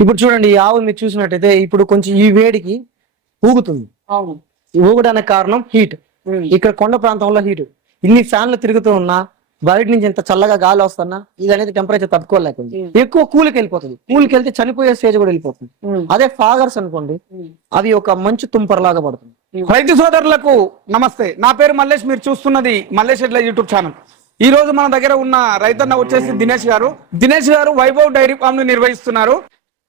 ఇప్పుడు చూడండి ఈ ఆవు మీరు చూసినట్టయితే ఇప్పుడు కొంచెం ఈ వేడికి ఊగుతుంది. అవును. ఊగడానికి కారణం హీట్. ఇక్కడ కొండ ప్రాంతంలో హీట్. ఇన్ని ఫ్యాన్లు తిరుగుతూ ఉన్నా బయట నుంచి ఎంత చల్లగా గాలి వస్తున్నా ఇది అనేది టెంపరేచర్ తట్టుకోలేకుంది ఎక్కువ కూలికి వెళ్ళిపోతుంది. కూలికి వెళ్తే చనిపోయే స్టేజ్ కూడా వెళ్ళిపోతుంది. అదే ఫాగర్స్ అనుకోండి అవి ఒక మంచు తుంపరలాగా పడుతుంది. రైతు సోదరులకు నమస్తే. నా పేరు మల్లేష్ మీరు చూస్తున్నది మల్లేష్ ఎడ్ల యూట్యూబ్ ఛానల్. ఈ రోజు మన దగ్గర ఉన్న రైతన్న వచ్చేసి దినేష్ గారు. దినేష్ గారు వైభవ్ డైరీ ఫామ్ను నిర్వహిస్తున్నారు.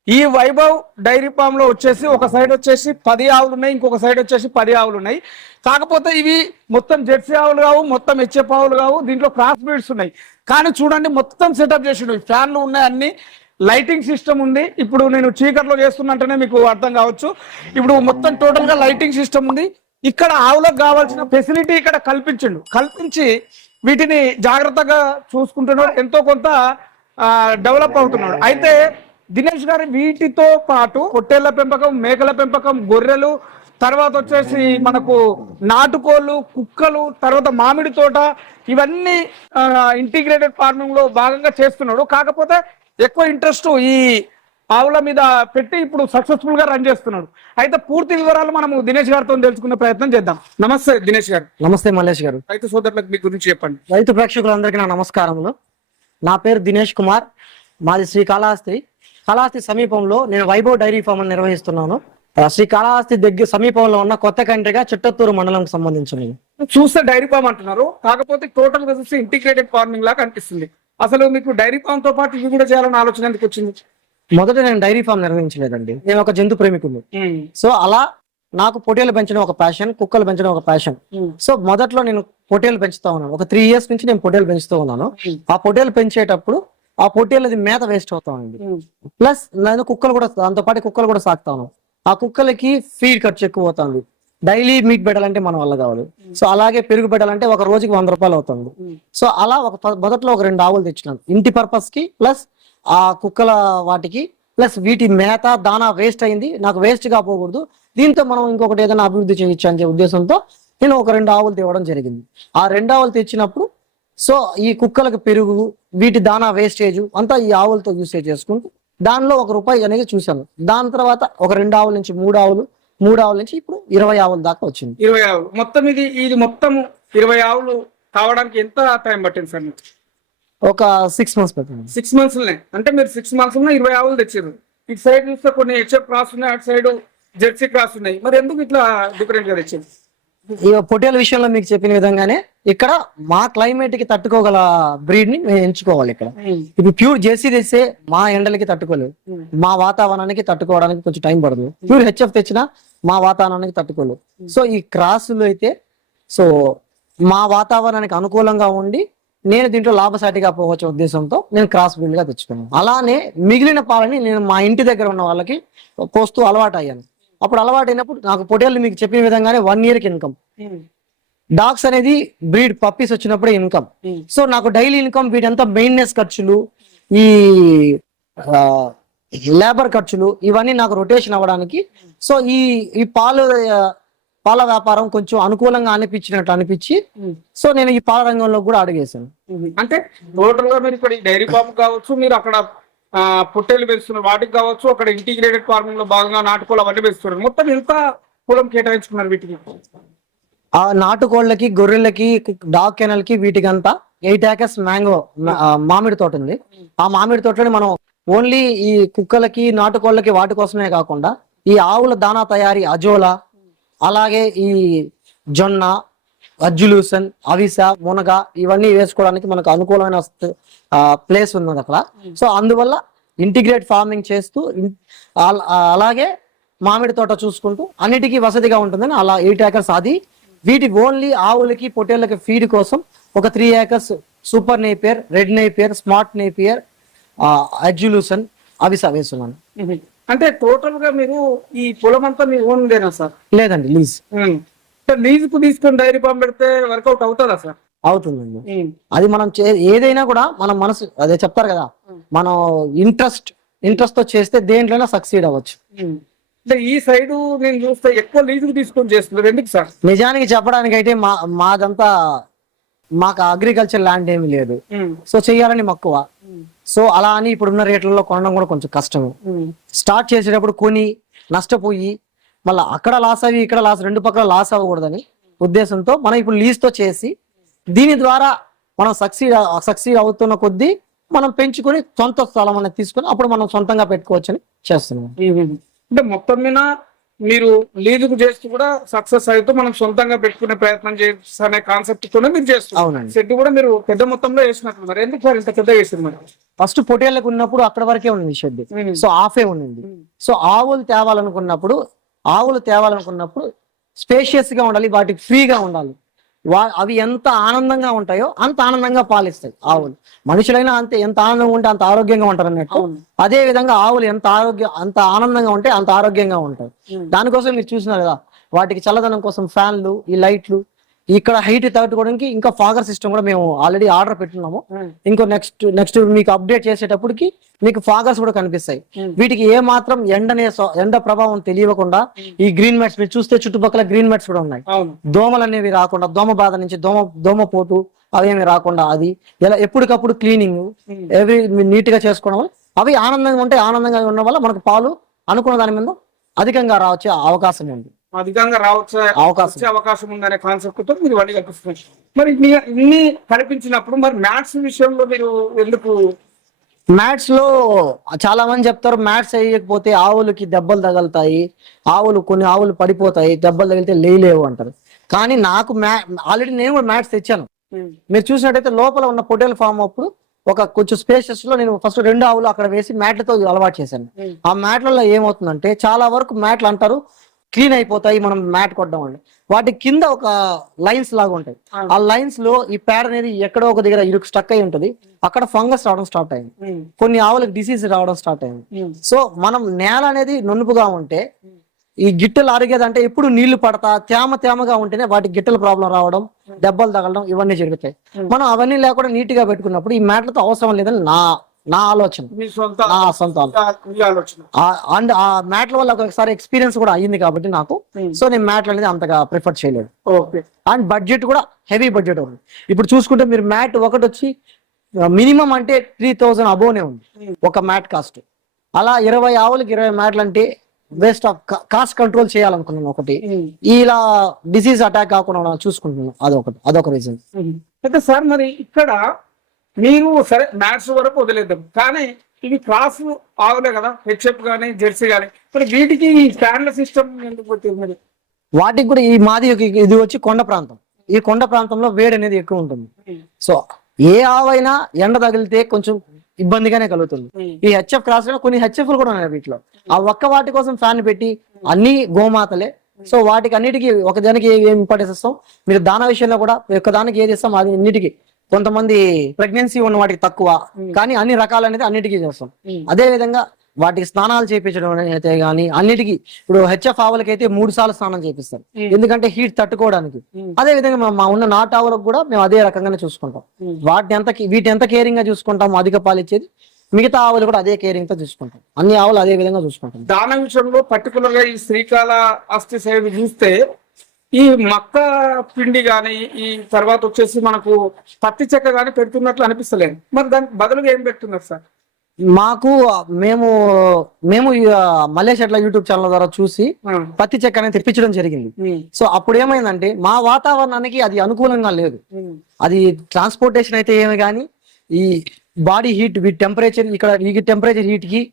ఈ వైభవ్ డైరీ ఫామ్లో వచ్చేసి ఒక సైడ్ వచ్చేసి పది ఆవులు ఉన్నాయి ఇంకొక సైడ్ వచ్చేసి పది ఆవులు ఉన్నాయి. కాకపోతే ఇవి మొత్తం జెర్సీ ఆవులు కావు మొత్తం హెచ్ఎఫ్ ఆవులు కావు దీంట్లో క్రాస్ బ్రీడ్స్ ఉన్నాయి. కానీ చూడండి మొత్తం సెటప్ చేసిండు. ఫ్యాన్లు ఉన్నాయి అన్ని లైటింగ్ సిస్టమ్ ఉంది. ఇప్పుడు నేను చీకట్లో చేస్తున్నట్టునే మీకు అర్థం కావచ్చు. ఇప్పుడు మొత్తం టోటల్గా లైటింగ్ సిస్టమ్ ఉంది. ఇక్కడ ఆవులకు కావాల్సిన ఫెసిలిటీ ఇక్కడ కల్పించిండు. కల్పించి వీటిని జాగ్రత్తగా చూసుకుంటున్నాడు. ఎంతో కొంత డెవలప్ అవుతున్నాడు. అయితే దినేష్ గారు వీటితో పాటు పొట్టేళ్ళ పెంపకం మేకల పెంపకం గొర్రెలు తర్వాత వచ్చేసి మనకు నాటుకోళ్ళు కుక్కలు తర్వాత మామిడి తోట ఇవన్నీ ఇంటిగ్రేటెడ్ ఫార్మింగ్లో భాగంగా చేస్తున్నాడు. కాకపోతే ఎక్కువ ఇంట్రెస్ట్ ఈ ఆవుల మీద పెట్టి ఇప్పుడు సక్సెస్ఫుల్గా రన్ చేస్తున్నాడు. అయితే పూర్తి వివరాలు మనము దినేష్ గారితో తెలుసుకునే ప్రయత్నం చేద్దాం. నమస్తే దినేష్ గారు. నమస్తే మల్లేష్ గారు. రైతు సోదరులకు మీ గురించి చెప్పండి. రైతు ప్రేక్షకులందరికీ నా నమస్కారములు. నా పేరు దినేష్ కుమార్. మాది శ్రీ కాళహస్తి కాళహస్తి సమీపంలో నేను వైభవ్ డైరీ ఫామ్ అని నిర్వహిస్తున్నాను. శ్రీ కాళహస్తి దగ్గర సమీపంలో ఉన్న కొత్త కంట్రిగా చిట్టత్తూరు మండలంకి సంబంధించినవి చూస్తే డైరీ ఫామ్ అంటున్నారు. కాకపోతే టోటల్గా చూస్తే ఇంటిగ్రేటెడ్ ఫార్మింగ్ లాగా కనిపిస్తుంది అసలు మీకు డైరీ ఫామ్తో పాటు ఇవి కూడా చేయాలని ఆలోచన ఎందుకు వచ్చింది? మొదట నేను డైరీ ఫామ్ నిర్వహించలేదండి. నేను ఒక జంతు ప్రేమికుడు సో అలా నాకు పొట్టేలు పెంచడం ఒక ప్యాషన్ కుక్కలు పెంచడం ఒక ప్యాషన్ సో మొదట్లో నేను పొట్టేలు పెంచుతా ఉన్నాను. ఒక త్రీ ఇయర్స్ నుంచి నేను పొట్టేలు పెంచుతూ ఉన్నాను. ఆ పొట్టేలు పెంచేటప్పుడు ఆ పొట్టేలది మేత వేస్ట్ అవుతా ఉంది ప్లస్ నేను కుక్కలు కూడా దాంతో పాటు కుక్కలు కూడా సాకుతాను. ఆ కుక్కలకి ఫీడ్ ఖర్చు ఎక్కువ అవుతుంది. డైలీ మీట్ పెట్టాలంటే మన వల్ల కావాలి. సో అలాగే పెరుగు పెట్టాలంటే ఒక రోజుకి వంద రూపాయలు అవుతుంది. సో అలా ఒక మొదట్లో ఒక రెండు ఆవులు తెచ్చినాను. ఇంటి పర్పస్కి ప్లస్ ఆ కుక్కల వాటికి ప్లస్ వీటి మేత దానా వేస్ట్ అయింది. నాకు వేస్ట్గా పోకూడదు. దీంతో మనం ఇంకొకటి ఏదైనా అభివృద్ధి చేయొచ్చు అనే ఉద్దేశంతో నేను ఒక రెండు ఆవులు తేవడం జరిగింది. ఆ రెండు ఆవులు తెచ్చినప్పుడు సో ఈ కుక్కలకు పెరుగు వీటి దానా వేస్టేజ్ అంతా ఈ ఆవులతో యూసేజ్ చేసుకుంటూ దానిలో ఒక రూపాయి అనేది చూశాను. దాని తర్వాత ఒక రెండు ఆవుల నుంచి మూడు ఆవులు మూడు ఆవుల నుంచి ఇప్పుడు ఇరవై ఆవుల దాకా వచ్చింది. ఇరవై ఆవులు. మొత్తం ఇది ఇది మొత్తం ఇరవై ఆవులు కావడానికి ఎంత టైం పట్టింది సార్ ఒక సిక్స్ మంత్స్ పెట్టింది. సిక్స్ మంత్స్ అంటే మీరు సిక్స్ మంత్స్ ఇరవై ఆవులు తెచ్చారు ఇటు సైడ్ చూస్తే కొన్ని హెచ్ఎఫ్ క్రాస్ ఉన్నాయి అటు సైడ్ జెర్సీ క్రాస్ ఉన్నాయి. మరి ఎందుకు ఇట్లా డిఫరెంట్గా తెచ్చారు ఈ పొట్టేల విషయంలో మీకు చెప్పిన విధంగానే ఇక్కడ మా క్లైమేట్కి తట్టుకోగల బ్రీడ్ని మేము ఎంచుకోవాలి ఇక్కడ. ఇప్పుడు ప్యూర్ జెర్సీ తెస్తే మా ఎండలకి తట్టుకోలేవు. మా వాతావరణానికి తట్టుకోవడానికి కొంచెం టైం పడుతుంది ప్యూర్ హెచ్ఎఫ్ తెచ్చినా మా వాతావరణానికి తట్టుకోలేవు. సో ఈ క్రాసులు అయితే సో మా వాతావరణానికి అనుకూలంగా ఉండి నేను దీంట్లో లాభసాటిగా పోవచ్చు ఉద్దేశంతో నేను క్రాస్ బ్రీడ్గా తెచ్చుకున్నాను. అలానే మిగిలిన పాలని నేను మా ఇంటి దగ్గర ఉన్న వాళ్ళకి పోస్తూ అలవాటు అయ్యాను. అప్పుడు అలవాటు అయినప్పుడు నాకు పొటేళ్ళు మీకు చెప్పిన విధంగానే వన్ ఇయర్కి ఇన్కమ్ డాగ్స్ అనేది బ్రీడ్ పప్పీస్ వచ్చినప్పుడే ఇన్కమ్ సో నాకు డైలీ ఇన్కమ్ వీటంతా మెయింటెనెన్స్ ఖర్చులు ఈ లేబర్ ఖర్చులు ఇవన్నీ నాకు రొటేషన్ అవ్వడానికి. సో ఈ ఈ పాలు పాల వ్యాపారం కొంచెం అనుకూలంగా అనిపించినట్టు అనిపించి సో నేను ఈ పాల రంగంలో కూడా అడిగేశాను. అంటే టోటల్గా మీరు ఇక్కడ డైరీ ఫామ్ కావచ్చు మీరు అక్కడ పొట్టేలు పెంచుతున్నారు వాటికి కావచ్చు అక్కడ ఇంటిగ్రేటెడ్ ఫార్మింగ్లో భాగంగా నాటుకోలు అవన్నీ పెంచుతున్నారు. మొత్తం ఎంత పొలం కేటాయించుకున్నారు వీటికి? ఆ నాటుకోళ్ళకి గొర్రెలకి డాగ్ కెనల్కి వీటికంతా ఎయిట్ ఏకర్స్ మ్యాంగో మామిడి తోట ఉంది. ఆ మామిడి తోటని మనం ఓన్లీ ఈ కుక్కలకి నాటుకోళ్ళకి వాటి కోసమే కాకుండా ఈ ఆవుల దానా తయారీ అజోలా అలాగే ఈ జొన్న అజ్జులూసన్ అవిస మునగ ఇవన్నీ వేసుకోవడానికి మనకు అనుకూలమైన ప్లేస్ ఉన్నది అక్కడ. సో అందువల్ల ఇంటిగ్రేట్ ఫార్మింగ్ చేస్తూ అలాగే మామిడి తోట చూసుకుంటూ అన్నిటికీ వసతిగా ఉంటుందని అలా ఎయిట్ ఏకర్స్ అది వీటి ఓన్లీ ఆవులకి పొట్టేళ్ళకి ఫీడ్ కోసం ఒక three acres super napier red napier smart napier అజ్యులూసన్ అవిస వేస్తున్నాను. అంటే టోటల్గా మీరు ఈ పొలం అంతా మీ ఓన్దేనా సార్? లేదండి లీజ్ కు తీసుకొని డైరీ ఫామ్ పెడితే వర్కౌట్ అవుతుందా సార్? అవుతుందండి. అది మనం ఏదైనా కూడా మన మనసు అదే చెప్తారు కదా మనం ఇంట్రెస్ట్ ఇంట్రెస్ట్తో చేస్తే దేంట్లోనే సక్సీడ్ అవ్వచ్చు. అంటే ఈ సైడ్ నేను చూస్తే ఎక్కువ లీజ్కు తీసుకొని చేస్తున్నారు. ఎందుకు సార్? నిజానికి చెప్పడానికి అయితే మా మాదంతా మాకు అగ్రికల్చర్ ల్యాండ్ ఏమీ లేదు. సో చెయ్యాలని మక్కువ. సో అలా అని ఇప్పుడున్న రేట్లలో కొనడం కూడా కొంచెం కష్టమే. స్టార్ట్ చేసేటప్పుడు కొని నష్టపోయి మళ్ళీ అక్కడ లాస్ అవి ఇక్కడ లాస్ రెండు పక్కల లాస్ అవ్వకూడదని ఉద్దేశంతో మనం ఇప్పుడు లీజ్తో చేసి దీని ద్వారా మనం సక్సీడ్ సక్సీడ్ అవుతున్న కొద్దీ మనం పెంచుకొని సొంత స్థలం అనేది తీసుకొని అప్పుడు మనం సొంతంగా పెట్టుకోవచ్చని చేస్తున్నాం. అంటే మొత్తం మీద మీరు లీజుకు చేస్తూ కూడా సక్సెస్ అయితే మనం సొంతంగా పెట్టుకునే ప్రయత్నం చేస్తా అనే కాన్సెప్ట్ తోనే మీరు చేస్తున్నారు. అవునండి. షెడ్ కూడా మీరు పెద్ద మొత్తంలో వేసినట్టు మరి. ఎందుకు సార్ ఇంత పెద్దగా వేసింది మరి? ఫస్ట్ పొటేళ్ళకు ఉన్నప్పుడు అక్కడ వరకే ఉంది షెడ్ సో ఆఫే ఉండింది. సో ఆవులు తేవాలనుకున్నప్పుడు ఆవులు తేవాలనుకున్నప్పుడు స్పేషియస్గా ఉండాలి వాటికి ఫ్రీగా ఉండాలి. వా అవి ఎంత ఆనందంగా ఉంటాయో అంత ఆనందంగా పాలిస్తాయి ఆవులు. మనుషులైనా అంతే ఎంత ఆనందంగా ఉంటే అంత ఆరోగ్యంగా ఉంటారు అన్నట్టు. అదే విధంగా ఆవులు ఎంత ఆరోగ్య అంత ఆనందంగా ఉంటే అంత ఆరోగ్యంగా ఉంటాయి. దానికోసం మీరు చూసినారు కదా వాటికి చల్లదనం కోసం ఫ్యాన్లు ఈ లైట్లు ఇక్కడ హైట్ తట్టుకోవడానికి ఇంకా ఫాగర్ సిస్టమ్ కూడా మేము ఆల్రెడీ ఆర్డర్ పెట్టున్నాము. ఇంకో నెక్స్ట్ నెక్స్ట్ మీకు అప్డేట్ చేసేటప్పటికి మీకు ఫాగర్స్ కూడా కనిపిస్తాయి. Hmm. వీటికి ఏ మాత్రం ఎండనే ఎండ ప్రభావం తెలియకుండా ఈ గ్రీన్ మ్యాట్స్ మీరు చూస్తే చుట్టుపక్కల గ్రీన్ మ్యాట్స్ కూడా ఉన్నాయి. దోమలు అనేవి రాకుండా దోమ బాధ నుంచి దోమ దోమ పోటు అవేమి రాకుండా అది ఎలా ఎప్పటికప్పుడు క్లీనింగ్ ఎవి నీట్గా చేసుకోవడం వల్ల అవి ఆనందంగా ఉంటే ఆనందంగా ఉండడం వల్ల మనకు పాలు అనుకున్న దాని మీద అధికంగా రావచ్చే అవకాశం ఉంది. అధికంగా రావచ్చు అవకాశం. వచ్చే అవకాశం ఉందనే కాన్సెప్ట్తో మీరు వడ్డీ కల్పిస్తున్నారు మరి ఇన్ని కల్పించినప్పుడు మరి మ్యాథ్స్ విషయంలో మీరు ఎందుకు? మ్యాట్స్లో చాలా మంది చెప్తారు మ్యాట్స్ వేయకపోతే ఆవులకి దెబ్బలు తగులుతాయి ఆవులు కొన్ని ఆవులు పడిపోతాయి దెబ్బలు తగిలితే లేలేవు అంటారు. కానీ నాకు మ్యా ఆల్రెడీ నేను కూడా మ్యాట్స్ తెచ్చాను. మీరు చూసినట్టయితే లోపల ఉన్న పొటేల్ ఫామ్ అప్పుడు ఒక కొంచెం స్పేసెస్లో నేను ఫస్ట్ రెండు ఆవులు అక్కడ వేసి మ్యాట్లతో అలవాటు చేశాను. ఆ మ్యాట్లలో ఏమవుతుందంటే చాలా వరకు మ్యాట్లు అంటారు క్లీన్ అయిపోతాయి మనం మ్యాట్ కొట్టడం వల్ల వాటి కింద ఒక లైన్స్ లాగా ఉంటాయి. ఆ లైన్స్లో ఈ ప్యాడ్ అనేది ఎక్కడో ఒక దగ్గర ఇరుకు స్టక్ అయి ఉంటుంది. అక్కడ ఫంగస్ రావడం స్టార్ట్ అయింది. కొన్ని ఆవులకు డిసీజ్ రావడం స్టార్ట్ అయింది. సో మనం నేల అనేది నునుపుగా ఉంటే ఈ గిట్టెలు అరిగేదంటే ఎప్పుడు నీళ్ళు పడతా తేమ తేమగా ఉంటేనే వాటి గిట్టెల ప్రాబ్లం రావడం దెబ్బలు తగలడం ఇవన్నీ జరుగుతాయి. మనం అవన్నీ లేకుండా నీట్గా పెట్టుకున్నప్పుడు ఈ మ్యాట్లతో అవసరం లేదని నా నా ఆలోచన. నా సొంత అండ్ ఆ మ్యాట్ల వల్ల ఒకసారి ఎక్స్పీరియన్స్ కూడా అయ్యింది కాబట్టి నాకు. సో నేను మ్యాట్లు అనేది అంతగా ప్రిఫర్ చేయలేదు. ఓకే. అండ్ బడ్జెట్ కూడా హెవీ బడ్జెట్ ఉంది ఇప్పుడు చూసుకుంటే మీరు మ్యాట్ ఒకటి వచ్చి మినిమం అంటే త్రీ థౌజండ్ అబోనే ఉంది. ఒక మ్యాట్ కాస్ట్. అలా ఇరవై ఆవులకి ఇరవై మ్యాట్లు అంటే వేస్ట్ ఆఫ్ కాస్ట్ కంట్రోల్ చేయాలనుకున్నాను ఒకటి. ఇలా డిసీజ్ అటాక్ కాకుండా మనం చూసుకుంటున్నాం అదొకటి. అదొక రీజన్ అయితే సార్ మరి ఇక్కడ మీరు సరే మ్యాథ్స్ వరకు వదిలేద్దాం. కానీ ఇవి క్రాస్ ఆవులే కదా హెచ్ఎఫ్ కానీ జెర్సీ కానీ మరి వీటికి ఈ ఫ్యాన్ల సిస్టమ్ ఎందుకు మరి? వాటికి కూడా ఈ మాది ఇది వచ్చి కొండ ప్రాంతం. ఈ కొండ ప్రాంతంలో వేడి అనేది ఎక్కువ ఉంటుంది. సో ఏ ఆవైనా ఎండ తగిలితే కొంచెం ఇబ్బందిగానే కలుగుతుంది. ఈ హెచ్ఎఫ్ క్రాస్లో కొన్ని హెచ్ఎఫ్ కూడా ఉన్నాయి వీటిలో. ఆ ఒక్క వాటి కోసం ఫ్యాన్ పెట్టి అన్ని గోమాతలే. సో వాటికి అన్నిటికీ ఒక దానికి ఏం ఇంపార్టెన్స్ ఇస్తాం మీరు దాన విషయంలో కూడా ఒక దానికి ఏది ఇస్తాం? అది అన్నిటికీ. కొంతమంది ప్రెగ్నెన్సీ ఉన్న వాటికి తక్కువ. కానీ అన్ని రకాలు అనేది అన్నిటికీ చేస్తాం. అదే విధంగా వాటికి స్నానాలు చేయించడం అయితే గానీ అన్నిటికీ ఇప్పుడు హెచ్ఎఫ్ ఆవులకి అయితే మూడు సార్లు స్నానం చేపిస్తారు. ఎందుకంటే హీట్ తట్టుకోవడానికి. అదే విధంగా మా- మా ఉన్న నాటు ఆవులకు కూడా మేము అదే రకంగానే చూసుకుంటాం. వాటిని ఎంత వీటి ఎంత కేరింగ్గా చూసుకుంటాం అధిక పాలు ఇచ్చేది మిగతా ఆవులు కూడా అదే కేరింగ్తో చూసుకుంటాం. అన్ని ఆవులు అదే విధంగా చూసుకుంటాం. దాన విషయంలో పర్టికులర్గా ఈ శ్రీకాళ అస్థి సైడ్ చూస్తే ఈ మక్క పిండి గాని ఈ తర్వాత వచ్చేసి మనకు పత్తి చెక్క గాని పెడుతున్నట్లు అనిపిస్తలేదు. మరి దానికి బదులుగా ఏం పెడుతున్నారు సార్? మాకు మేము మేము మలేష్ అట్లా యూట్యూబ్ ఛానల్ ద్వారా చూసి పత్తి చెక్క అనేది తెప్పించడం జరిగింది. సో అప్పుడు ఏమైందంటే మా వాతావరణానికి అది అనుకూలంగా లేదు. అది ట్రాన్స్పోర్టేషన్ అయితే ఏమి కానీ ఈ బాడీ హీట్ వీటి టెంపరేచర్ ఇక్కడ ఈ టెంపరేచర్ హీట్కి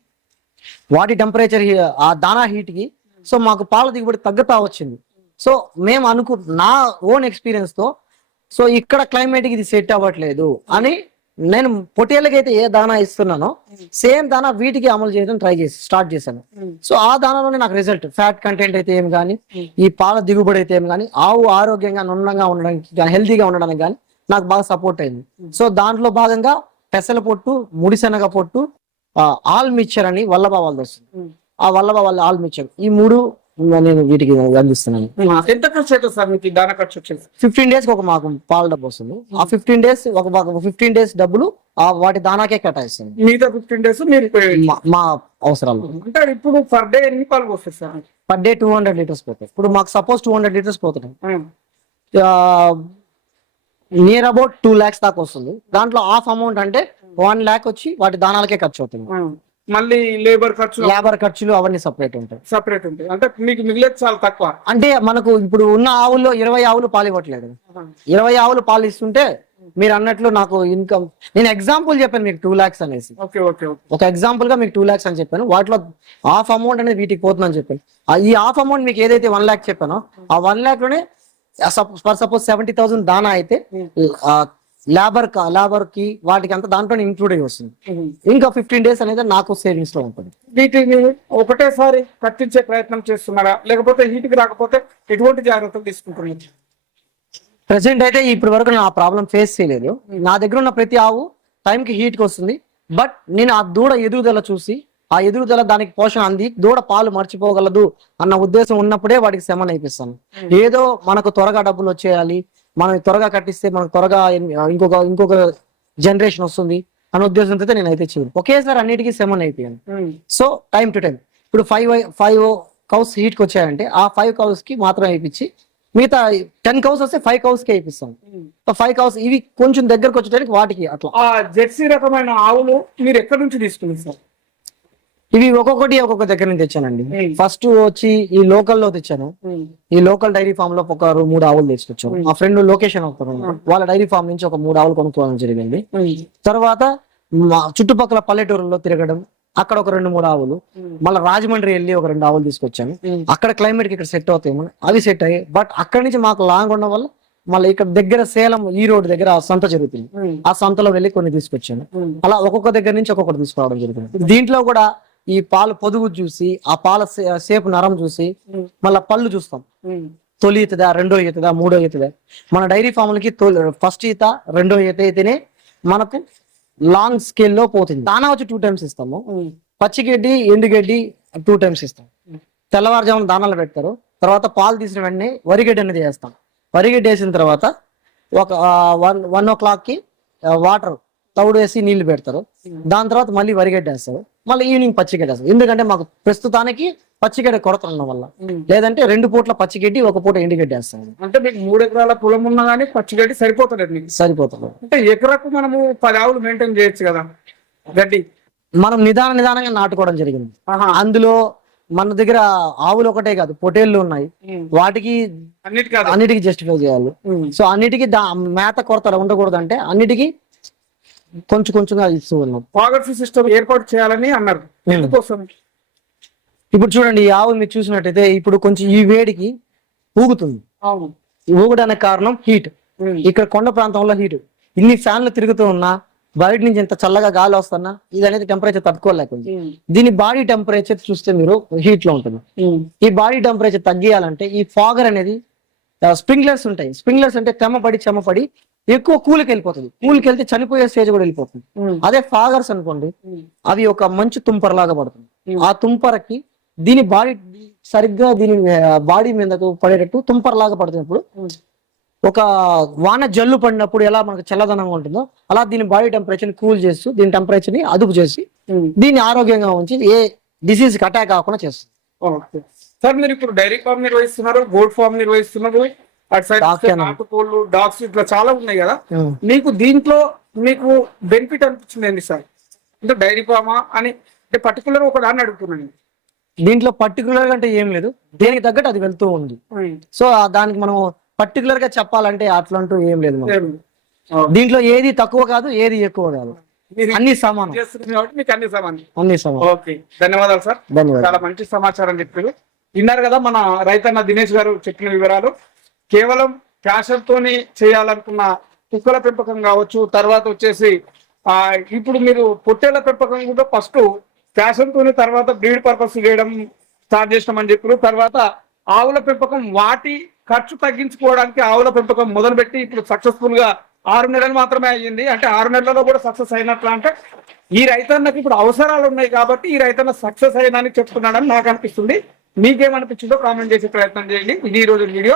వాటి టెంపరేచర్ ఆ దానా హీట్కి సో మాకు పాల దిగుబడి తగ్గుతా వచ్చింది. సో మేము అనుకు నా ఓన్ ఎక్స్పీరియన్స్తో సో ఇక్కడ క్లైమేట్కి ఇది సెట్ అవ్వట్లేదు అని నేను పొట్టేళ్ళకి అయితే ఏ దానా ఇస్తున్నానో సేమ్ దానా వీటికి అమలు చేయడం ట్రై చేసి స్టార్ట్ చేశాను. సో ఆ దానాలోనే నాకు రిజల్ట్ ఫ్యాట్ కంటెంట్ అయితే ఏమి కానీ ఈ పాల దిగుబడి అయితే ఏమి కానీ ఆవు ఆరోగ్యంగా నున్నంగా ఉండడానికి హెల్తీగా ఉండడానికి కానీ నాకు బాగా సపోర్ట్ అయింది. సో దాంట్లో భాగంగా పెసల పొట్టు ముడిశనగ పొట్టు ఆల్ మిక్చర్ అని వల్లభ వాళ్ళది వస్తుంది ఆ వల్లభ వాళ్ళ ఆల్ మిక్చర్ ఈ మూడు నేను వీటికి అందిస్తున్నాను ఎంత ఖర్చు అవుతుంది సార్ మీకు దాన ఖర్చు వచ్చేసి? ఫిఫ్టీన్ డేస్ ఒక మాకు పాల డబ్బు వస్తుంది. ఆ ఫిఫ్టీన్ డేస్ ఒక ఫిఫ్టీన్ డేస్ డబ్బులు ఆ వాటి దానాకే కేటాయిస్తుంది. మిగతా ఫిఫ్టీన్ డేస్ మీరు మా- అవసరాలు. అంటే ఇప్పుడు పర్ డే ఎన్ని పాలు పోస్తారు sir? Per day two hundred litres పోతాయి. ఇప్పుడు మాకు సపోజ్ టూ హండ్రెడ్ లీటర్స్ పోతున్నాయి. నియర్ అబౌట్ టూ ల్యాక్స్ దాకా వస్తుంది. దాంట్లో హాఫ్ అమౌంట్ అంటే వన్ ల్యాక్ వచ్చి వాటి దానాలకే ఖర్చు అవుతుంది. మళ్ళీ లేబర్ ఖర్చు లేబర్ ఖర్చులు అవన్నీ సపరేట్ ఉంటాయి. సపరేట్ ఉంటాయి. అంటే మీకు మిగిలేదు చాలా తక్కువ. అంటే మనకు ఇప్పుడు ఉన్న ఆవుల్లో ఇరవై ఆవులు పాలు ఇవ్వట్లేదు ఇరవై ఆవులు పాలు ఇస్తుంటే మీరు అన్నట్లు నాకు ఇన్కమ్ నేను ఎగ్జాంపుల్ చెప్పాను మీకు టూ లాక్స్ అనేసి. ఒక ఎగ్జాంపుల్గా మీకు టూ లాక్స్ అని చెప్పాను. వాటిలో హాఫ్ అమౌంట్ అనేది వీటికి పోతుందని చెప్పాను. ఈ హాఫ్ అమౌంట్ మీకు ఏదైతే వన్ లాక్ చెప్పానో ఆ వన్ లాక్లోనే ఫర్ సపోజ్ సెవెంటీ థౌసండ్ దానా అయితే లేబర్ లేబర్కి వాటికి అంతా దాంట్లోనే ఇంక్లూడ్ అయ్యి వస్తుంది. ఇంకా ఫిఫ్టీన్ డేస్ అనేది నాకు సేవింగ్స్లో ఉంటుంది. వీటిని ఒకటేసారి కట్టించే ప్రయత్నం చేస్తున్నారా? లేకపోతే హీట్కి రాకపోతే ఎటువంటి జాగ్రత్తలు తీసుకుంటున్నారు? ప్రెసెంట్ అయితే ఇప్పటి వరకు నా ప్రాబ్లం ఫేస్ చేయలేదు. నా దగ్గర ఉన్న ప్రతి ఆవు time కి హీట్కి వస్తుంది. బట్ నేను ఆ దూడ ఎదుగుదల చూసి ఆ ఎదుగుదల దానికి పోషణ అంది దూడ పాలు మర్చిపోగలదు అన్న ఉద్దేశం ఉన్నప్పుడే వాటికి శమన అయిపిస్తాను ఏదో మనకు త్వరగా డబ్బులు వచ్చేయాలి మనం త్వరగా కట్టిస్తే మనకు త్వరగా ఇంకొక ఇంకొక జనరేషన్ వస్తుంది అన్న ఉద్దేశంతో అయితే నేను అయితే చేయను. ఒకేసారి అన్నిటికీ శమన అయిపోయాను. సో టైం టు టైం ఇప్పుడు ఫైవ్ ఫైవ్ కౌస్ హీట్కి వచ్చాయంటే ఆ ఫైవ్ కౌస్కి మాత్రం వేయించి మిగతా టెన్ కౌస్ వస్తే ఫైవ్ కౌస్కి వేయిస్తాం ఫైవ్ కౌస్ ఇవి కొంచెం దగ్గరకు వచ్చేటానికి వాటికి అట్లా. ఆ జెర్సీ రకమైన ఆవులు మీరు ఎక్కడి నుంచి తీసుకున్నారు? సార్ ఇవి ఒక్కొక్కటి ఒక్కొక్క దగ్గర నుంచి తెచ్చానండి. ఫస్ట్ వచ్చి ఈ లోకల్లో తెచ్చాను ఈ లోకల్ డైరీ ఫామ్లో ఒక మూడు ఆవులు తీసుకొచ్చాను. మా ఫ్రెండ్ లొకేషన్ ఉన్నారు. వాళ్ళ డైరీ ఫామ్ నుంచి ఒక మూడు ఆవులు కొనుక్కోవడం జరిగింది. తర్వాత మా చుట్టుపక్కల పల్లెటూరులో తిరగడం అక్కడ ఒక రెండు మూడు ఆవులు. మళ్ళీ రాజమండ్రి వెళ్ళి ఒక రెండు ఆవులు తీసుకొచ్చాను. అక్కడ క్లైమేట్కి ఇక్కడ సెట్ అవుతాయి అవి సెట్ అయ్యాయి. బట్ అక్కడి నుంచి మాకు లాంగ్ ఉండడం వల్ల మళ్ళీ ఇక్కడ దగ్గర సేలం ఈ రోడ్ దగ్గర ఆ సంత జరుగుతుంది. ఆ సంతలో వెళ్ళి కొన్ని తీసుకొచ్చాను. అలా ఒక్కొక్క దగ్గర నుంచి ఒక్కొక్కటి తీసుకురావడం జరుగుతుంది. దీంట్లో కూడా ఈ పాలు పొదుగు చూసి ఆ పాల సేపు నరం చూసి మళ్ళీ పళ్ళు చూస్తాం. తొలి ఈతదా రెండో ఈతదా మూడో ఈతదా? మన డైరీ ఫామ్లకి తొలి ఫస్ట్ ఈత రెండో ఈత అయితేనే మనకు లాంగ్ స్కేల్లో పోతుంది. దానా వచ్చి టూ టైమ్స్ ఇస్తాము. పచ్చిగడ్డి ఎండుగడ్డి టూ టైమ్స్ ఇస్తాం. తెల్లవారుజామున దానాలు పెడతారు. తర్వాత పాలు తీసిన వెంటనే వరిగడ్డి అనేది వేస్తాం. వరిగడ్డి వేసిన తర్వాత ఒక వన్ వన్ ఓ క్లాక్కి వాటర్ తౌడు వేసి నీళ్ళు పెడతారు. దాని తర్వాత మళ్ళీ వరిగడ్డి వేస్తారు మళ్ళీ ఈవినింగ్ పచ్చిగడ్డి వేస్తారు ఎందుకంటే మాకు ప్రస్తుతానికి పచ్చిగడ్డి కొరత ఉండడం వల్ల లేదంటే రెండు పూట్ల పచ్చిగడ్డి ఒక పూట ఎండుగడ్డి వేస్తాం అంటే మీకు మూడు ఎకరాల పొలం ఉన్నా కానీ పచ్చిగడ్డి సరిపోతలేదు మీకు? సరిపోతుంది అంటే ఎకరకు మనము పది ఆవులు మెయింటైన్ చేయొచ్చు కదా గడ్డి. మనం నిదాన నిదానంగా నాటుకోవడం జరిగింది. అందులో మన దగ్గర ఆవులు ఒకటే కాదు పొటేళ్ళు ఉన్నాయి. వాటికి అన్నిటికీ జస్టిఫై చేయాలి. సో అన్నిటికీ దా- మేత కొరత ఉండకూడదు అంటే అన్నిటికీ కొంచెం కొంచెంగా ఇస్తూ ఉన్నాం. సిస్టమ్ ఏర్పాటు చేయాలని అన్నారు. ఎందుకోసం? ఇప్పుడు చూడండి ఈ ఆవు మీరు చూసినట్టయితే ఇప్పుడు కొంచెం ఈ వేడికి ఊగుతుంది. అవును. ఊగడానికి కారణం హీట్ ఇక్కడ కొండ ప్రాంతంలో హీట్ ఇన్ని ఫ్యాన్లు తిరుగుతూ ఉన్నా బయట నుంచి ఎంత చల్లగా గాలి వస్తున్నా ఇది అనేది టెంపరేచర్ తట్టుకోలేకుంది దీని బాడీ టెంపరేచర్ చూస్తే మీరు హీట్లో ఉంటుంది ఈ బాడీ టెంపరేచర్ తగ్గియాలంటే ఈ ఫాగర్ అనేది స్ప్రింక్లర్స్ ఉంటాయి. స్ప్రింక్లర్స్ అంటే తెమ్మపడి చెమ్మపడి ఎక్కువ కూలికి వెళ్ళిపోతుంది. కూలికి వెళ్తే చనిపోయే స్టేజ్ కూడా వెళ్ళిపోతుంది. అదే ఫాగర్స్ అనుకోండి అవి ఒక మంచు తుంపర లాగా పడుతుంది ఆ తుంపరకి దీని బాడీ సరిగ్గా దీని బాడీ మీదకు పడేటట్టు తుంపర లాగా పడుతున్నప్పుడు ఒక వాన జల్లు పడినప్పుడు ఎలా మనకు చల్లదనంగా ఉంటుందో అలా దీని బాడీ టెంపరేచర్ కూల్ చేస్తూ దీని టెంపరేచర్ని అదుపు చేసి దీన్ని ఆరోగ్యంగా ఉంచి ఏ డిసీజ్కి అటాక్ కాకుండా చేస్తుంది. ఓకే. సార్ మీరు ఇప్పుడు డైరీ ఫార్మ్ నిర్వహిస్తున్నారు గోల్డ్ ఫార్మ్ నిర్వహిస్తున్నారు. అటు సైడ్. నాటుకోళ్ళు డాగ్స్ ఇట్లా చాలా ఉన్నాయి కదా. మీకు దీంట్లో మీకు బెనిఫిట్ అనిపించింది ఏంటి సార్? అంటే డైరీ ఫార్మా అని అంటే పర్టికులర్ ఒక దాన్ని అడుగుతున్నాను దీంట్లో పర్టికులర్గా అంటే ఏం లేదు. దేనికి తగ్గట్టు అది వెళ్తూ ఉంది. సో ఆ దానికి మనం పర్టికులర్గా చెప్పాలంటే అట్లంటూ ఏం లేదు. దీంట్లో ఏది తక్కువ కాదు ఏది ఎక్కువ కాదు. అన్ని సమానం. మీకు అన్ని సమానం. అన్ని సమానం. ఓకే. ధన్యవాదాలు సార్. ధన్యవాదాలు. చాలా మంచి సమాచారం చెప్పారు. విన్నారు కదా మన రైతన్న దినేష్ గారు చెప్పిన వివరాలు. కేవలం ఫ్యాషన్తోనే చేయాలనుకున్న కుక్కల పెంపకం కావచ్చు తర్వాత వచ్చేసి ఆ ఇప్పుడు మీరు పొట్టేళ్ళ పెంపకం కూడా ఫస్ట్ ఫ్యాషన్తోనే తర్వాత బ్రీడ్ పర్పస్ చేయడం స్టార్ట్ చేసినామని చెప్పారు తర్వాత ఆవుల పెంపకం వాటి ఖర్చు తగ్గించుకోవడానికి ఆవుల పెంపకం మొదలుపెట్టి ఇప్పుడు సక్సెస్ఫుల్గా ఆరు నెలలు మాత్రమే అయ్యింది. అంటే ఆరు నెలల్లో కూడా సక్సెస్ అయినట్లు అంటే ఈ రైతన్నకి ఇప్పుడు అవసరాలు ఉన్నాయి కాబట్టి ఈ రైతన్న సక్సెస్ అయ్యిందని చెప్తున్నాడని నాకు అనిపిస్తుంది. మీకేమనిపించిందో కామెంట్ చేసే ప్రయత్నం చేయండి. ఇది ఈ రోజు వీడియో.